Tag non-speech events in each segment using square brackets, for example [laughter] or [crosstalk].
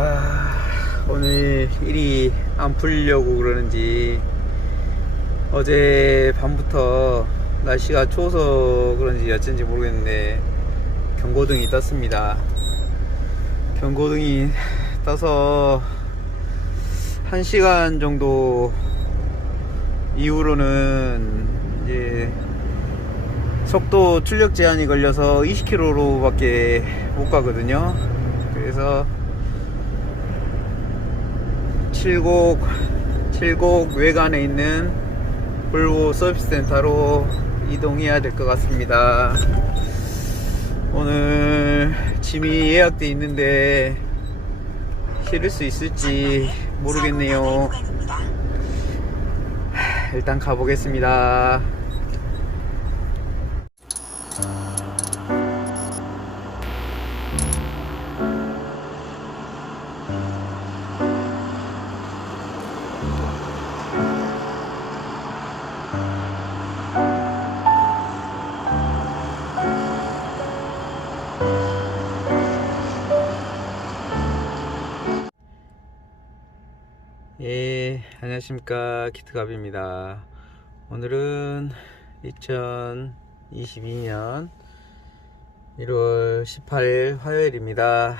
아, 오늘 일이 안 풀리려고 그러는지 어제 밤부터 날씨가 추워서 그런지 어쩐지 모르겠는데 경고등이 떴습니다. 경고등이 떠서 1시간 정도 이후로는 이제 속도 출력 제한이 걸려서 20km로 밖에 못 가거든요. 그래서 칠곡 칠곡 외관에 있는 볼보 서비스 센터로 이동해야 될 것 같습니다. 오늘 짐이 예약돼 있는데 실을 수 있을지 모르겠네요. 일단 가보겠습니다. 안녕하십니까. 키트갑입니다. 오늘은 2022년 1월 18일 화요일입니다.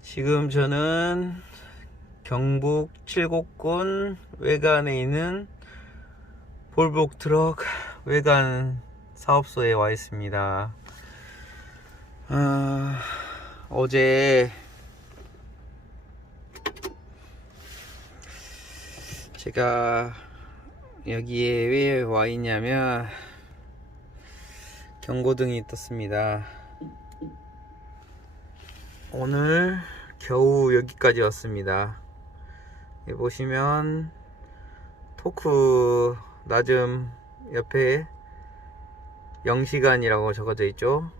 지금 저는 경북 칠곡군 외관에 있는 볼복 트럭 외관 사업소에 와 있습니다. 아, 어제 제가 여기에 왜 와 있냐면 경고등이 떴습니다. 오늘 겨우 여기까지 왔습니다. 보시면 토크 낮음 옆에 0시간이라고 적어져 있죠.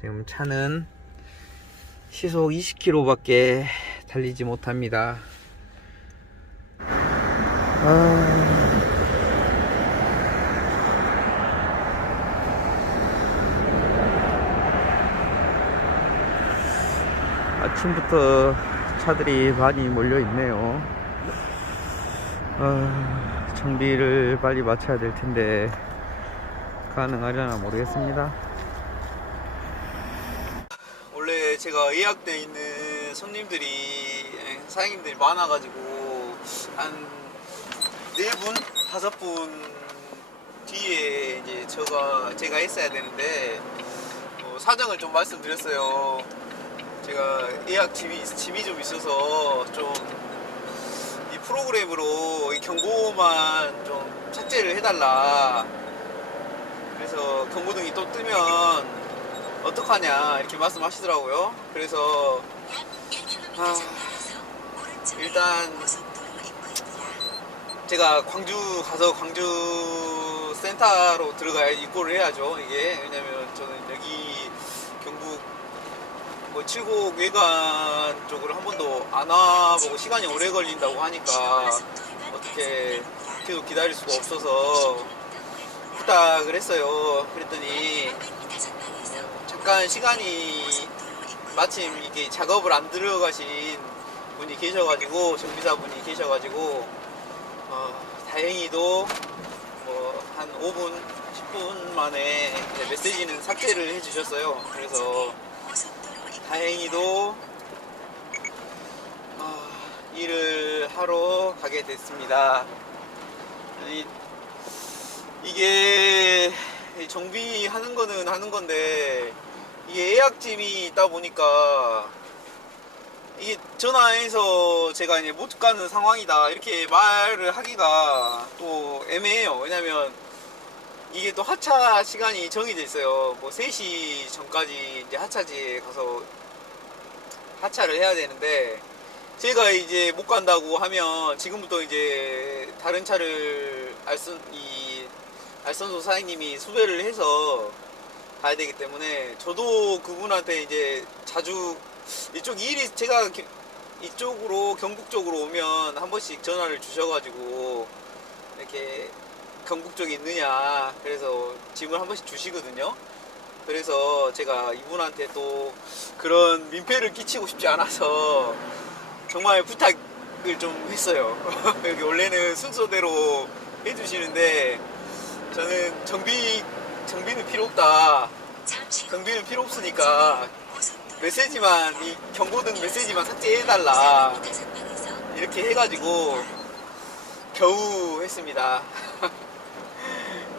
지금 차는 시속 20km밖에 달리지 못합니다. 아... 아침부터 차들이 많이 몰려 있네요. 아, 정비를 빨리 마쳐야 될 텐데 가능하려나 모르겠습니다. 원래 제가 예약돼 있는 손님들이 사장님들이 많아가지고 한 네 분, 다섯 분 뒤에 이제 제가 제가 했어야 되는데 어, 사정을 좀 말씀드렸어요. 제가 예약 짐이 짐이 좀 있어서 좀 이 프로그램으로 이 경고만 좀 삭제를 해달라. 그래서 경고등이 또 뜨면 어떡하냐 이렇게 말씀하시더라고요. 그래서 아, 일단 제가 광주 가서 광주 센터로 들어가야 입고를 해야죠. 이게 왜냐면 저는 여기 경북 뭐 칠곡 외관 쪽으로 한 번도 안 와보고 시간이 오래 걸린다고 하니까 어떻게 계속 기다릴 수가 없어서 부탁을 했어요. 그랬더니 잠깐 시간이 마침 이게 작업을 안 들어가신 분이 계셔가지고 정비사분이 계셔가지고 어, 다행히도 뭐 한 5분, 10분 만에 메시지는 삭제를 해주셨어요. 그래서 다행히도 어, 일을 하러 가게 됐습니다. 이, 이게 정비하는 거는 하는 건데 이게 예약짐이 있다 보니까 이게 전화해서 제가 이제 못 가는 상황이다 이렇게 말을 하기가 또 애매해요. 왜냐면 이게 또 하차 시간이 정해져 있어요. 뭐 3시 전까지 이제 하차지에 가서 하차를 해야 되는데 제가 이제 못 간다고 하면 지금부터 이제 다른 차를 알선 이 알선소 사장님이 수배를 해서 가야 되기 때문에 저도 그분한테 이제 자주 이쪽 일이 제가 기- 이쪽으로 경북 쪽으로 오면 한 번씩 전화를 주셔가지고 이렇게 경북 쪽에 있느냐 그래서 짐을 한 번씩 주시거든요. 그래서 제가 이분한테 또 그런 민폐를 끼치고 싶지 않아서 정말 부탁을 좀 했어요. [laughs] 여기 원래는 순서대로 해주시는데 저는 정비 정비는 필요 없다. 정비는 필요 없으니까 메시지만 이 경고등 메시지만 삭제해달라 이렇게 해가지고 겨우 했습니다. [laughs]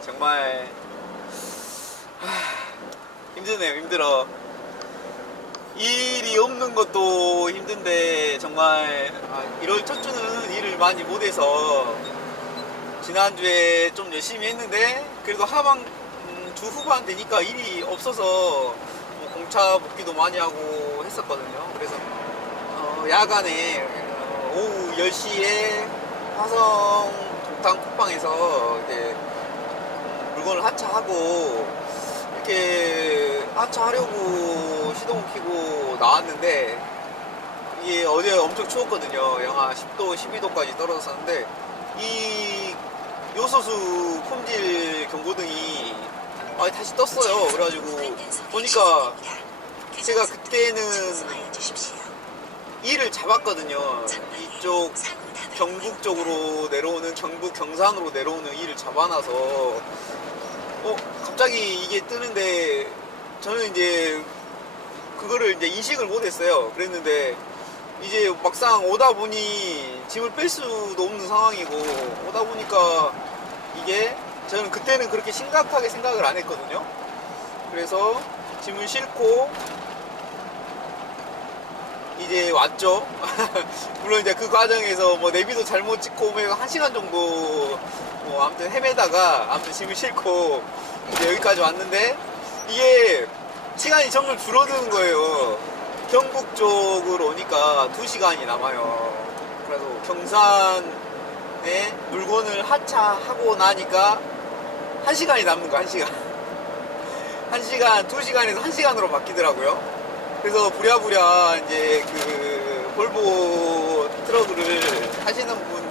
정말 하, 힘드네요, 힘들어. 일이 없는 것도 힘든데 정말 아, 1월 첫 주는 일을 많이 못해서 지난주에 좀 열심히 했는데 그래도 하반 음, 주 후반 되니까 일이 없어서 뭐 공차 복귀도 많이 하고 했었거든요. 그래서 어, 야간에 어, 오후 10시에 화성 동탄 쿠팡에서 이제 물건을 하차하고 이렇게 하차하려고 시동 켜고 나왔는데 이게 어제 엄청 추웠거든요. 영하 10도, 12도까지 떨어졌었는데 이 요소수 품질 경고등이 아, 다시 떴어요. 그래가지고 보니까 제가 그때는 일을 잡았거든요. 이쪽 경북 쪽으로 내려오는 경북 경산으로 내려오는 일을 잡아놔서 어 갑자기 이게 뜨는데 저는 이제 그거를 이제 인식을 못했어요. 그랬는데 이제 막상 오다 보니 짐을 뺄 수도 없는 상황이고 오다 보니까 이게 저는 그때는 그렇게 심각하게 생각을 안 했거든요. 그래서 짐을 싣고 이제 왔죠. [laughs] 물론 이제 그 과정에서 뭐 내비도 잘못 찍고 오면 한 시간 정도 뭐 아무튼 헤매다가 아무튼 짐을 싣고 이제 여기까지 왔는데 이게 시간이 점점 줄어드는 거예요. 경북 쪽으로 오니까 2시간이 남아요. 그래서 경산에 물건을 하차하고 나니까 1시간이 남는 거야, 1시간. 1시간, 2시간에서 1시간으로 바뀌더라고요. 그래서 부랴부랴 이제 그 볼보 트럭을 하시는 분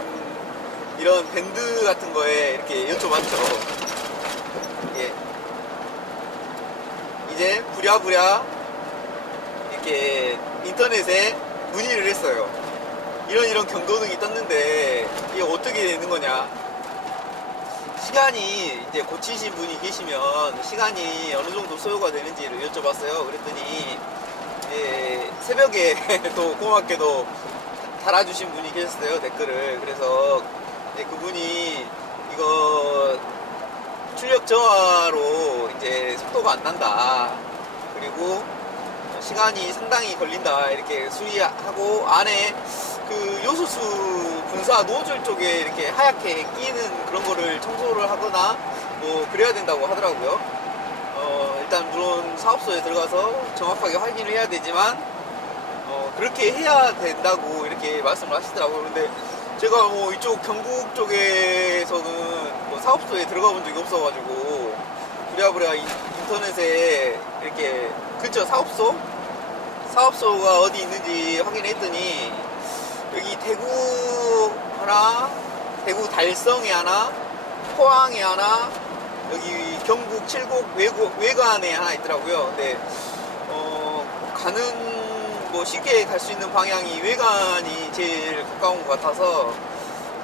이런 밴드 같은 거에 이렇게 여쭤봤죠. 예. 이제 부랴부랴 이렇게 인터넷에 문의를 했어요. 이런 이런 경고등이 떴는데 이게 어떻게 되는 거냐? 시간이 이제 고치신 분이 계시면 시간이 어느 정도 소요가 되는지를 여쭤봤어요. 그랬더니 예, 새벽에 [laughs] 또 고맙게도 달아주신 분이 계셨어요 댓글을. 그래서 이제 그분이 이거 출력 저하로 이제 속도가 안 난다. 그리고 시간이 상당히 걸린다. 이렇게 수리하고 안에 그 요소수 분사 노즐 쪽에 이렇게 하얗게 끼는 그런 거를 청소를 하거나 뭐 그래야 된다고 하더라고요. 어, 일단 물론 사업소에 들어가서 정확하게 확인을 해야 되지만 어, 그렇게 해야 된다고 이렇게 말씀을 하시더라고요. 근데 제가 뭐 이쪽 경북 쪽에서는 뭐 사업소에 들어가 본 적이 없어가지고 부랴부랴 인- 인터넷에 이렇게 근처 사업소 사업소가 어디 있는지 확인했더니 여기 대구 하나 대구 달성에 하나 포항에 하나 여기 경북 칠곡 외고, 외관에 하나 있더라고요. 근데 어, 가는 뭐 쉽게 갈 수 있는 방향이 외관이 제일 가까운 것 같아서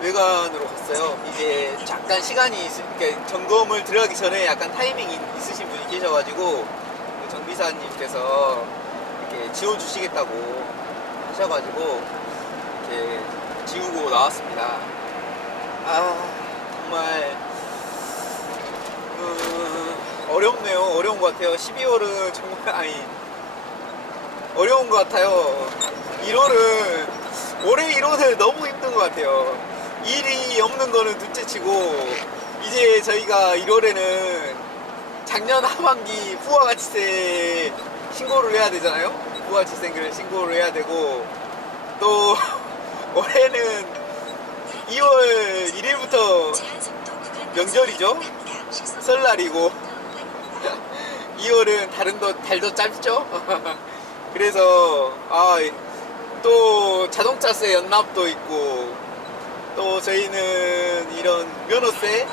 외관으로 갔어요. 이제 잠깐 시간이 있, 이렇게 점검을 들어가기 전에 약간 타이밍이 있으신 분이 계셔가지고 그 정비사님께서 이렇게 지워주시겠다고 하셔가지고 이렇게 지우고 나왔습니다. 아 정말 음, 어렵네요. 어려운 것 같아요. 12월은 정말 아니 어려운 것 같아요. 1월은 올해 1월은 너무 힘든 것 같아요. 일이 없는 거는 둘째 치고 이제 저희가 1월에는 작년 하반기 부가가치세 신고를 해야 되잖아요. 부가가치세를 신고를 해야 되고 또 올해는 2월 1일부터 명절이죠. 설날이고 [laughs] 2월은 다른 도 달도 짧죠. [laughs] 그래서 아 또 자동차세 연납도 있고 또 저희는 이런 면허세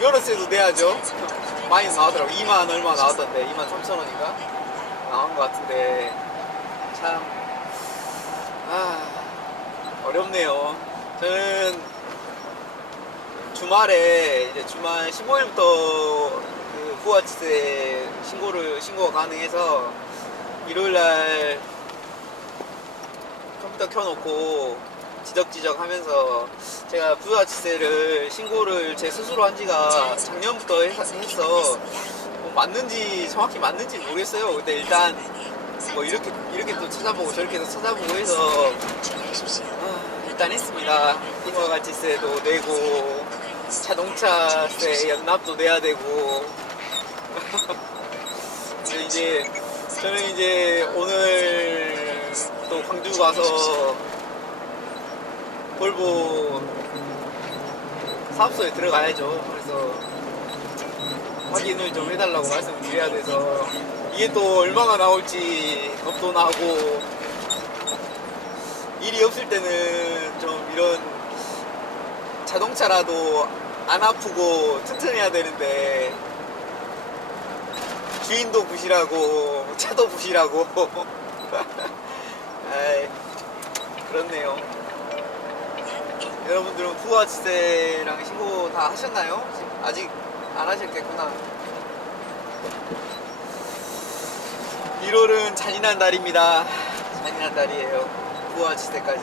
면허세도 내야죠. [laughs] 많이 나왔더라고 2만 얼마 나왔던데 2만 3천 원인가 나온 것 같은데 참 아, 어렵네요. 저는 주말에 이제 주말 15일부터 그 후아치세 신고를 신고가 가능해서 일요일 날 컴퓨터 켜놓고 지적지적 하면서 제가 부가치세를 신고를 제 스스로 한 지가 작년부터 했, 했어 뭐 맞는지 정확히 맞는지 모르겠어요. 근데 일단 뭐 이렇게 이렇게 또 찾아보고 저렇게 또 찾아보고 해서 아, 일단 했습니다 부가치세도 내고 자동차세 연납도 내야 되고 [laughs] 이제 저는 이제 오늘 또 광주 가서 볼보 사업소에 들어가야죠. 그래서 확인을 좀 해달라고 말씀을 드려야 돼서 이게 또 얼마가 나올지 겁도 나고 일이 없을 때는 좀 이런 자동차라도 안 아프고 튼튼해야 되는데 주인도 부실하고 차도 부실하고 [laughs] 아이 그렇네요 여러분들은 부가지세랑 신고 다 하셨나요? 아직 안 하셨겠구나. 1월은 잔인한 달입니다. 잔인한 달이에요. 부가지세까지.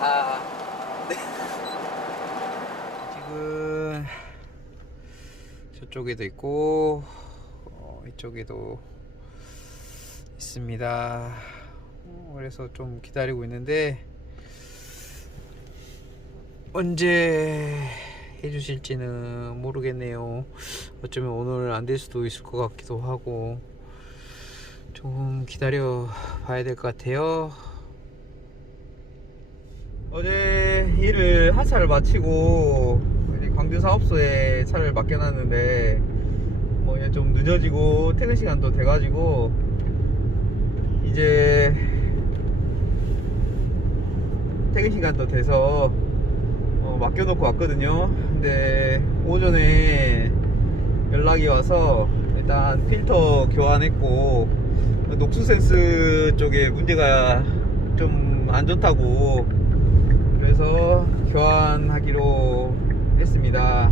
다. 네. 지금 저쪽에도 있고 어, 이쪽에도 있습니다. 어, 그래서 좀 기다리고 있는데 언제 해주실지는 모르겠네요. 어쩌면 오늘 안 될 수도 있을 것 같기도 하고 좀 기다려 봐야 될 것 같아요. 어제 일을 하차를 마치고 광주 사업소에 차를 맡겨놨는데 뭐 이제 좀 늦어지고 퇴근 시간도 돼가지고 이제 퇴근 시간도 돼서 어, 맡겨놓고 왔거든요. 근데 오전에 연락이 와서 일단 필터 교환했고 녹수 센스 쪽에 문제가 좀 안 좋다고 그래서 교환하기로 했습니다.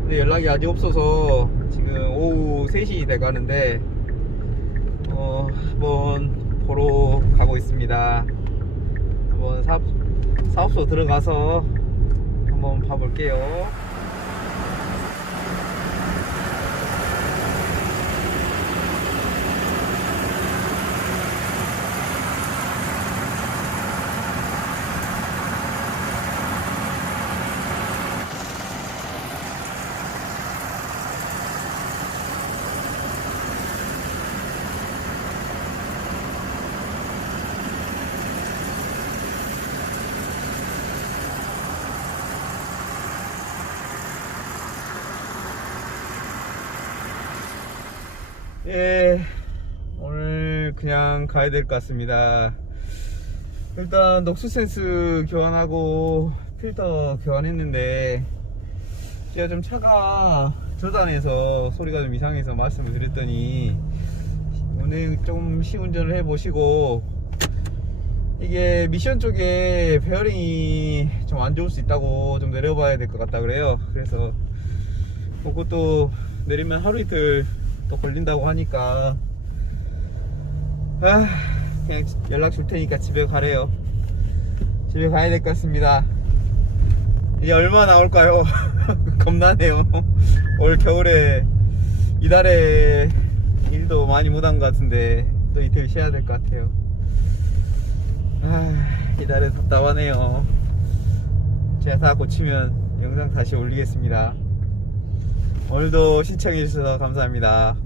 근데 연락이 아직 없어서 지금 오후 3시 돼 가는데 어, 한번 보러 가고 있습니다. 한번 사업, 사업소 들어가서 한번 봐볼게요. 예, 오늘 그냥 가야 될 것 같습니다. 일단 녹수센스 교환하고 필터 교환했는데 제가 좀 차가 저단해서 소리가 좀 이상해서 말씀을 드렸더니 오늘 좀 시운전을 해보시고 이게 미션 쪽에 베어링이 좀 안 좋을 수 있다고 좀 내려봐야 될 것 같다 그래요. 그래서 그것도 내리면 하루 이틀 또 걸린다고 하니까 아, 그냥 연락 줄 테니까 집에 가래요. 집에 가야 될 것 같습니다. 이게 얼마 나올까요? [laughs] 겁나네요. 올 겨울에 이달에 일도 많이 못한 것 같은데 또 이틀 쉬어야 될 것 같아요. 아, 이달에 답답하네요. 제가 다 고치면 영상 다시 올리겠습니다. 오늘도 시청해주셔서 감사합니다.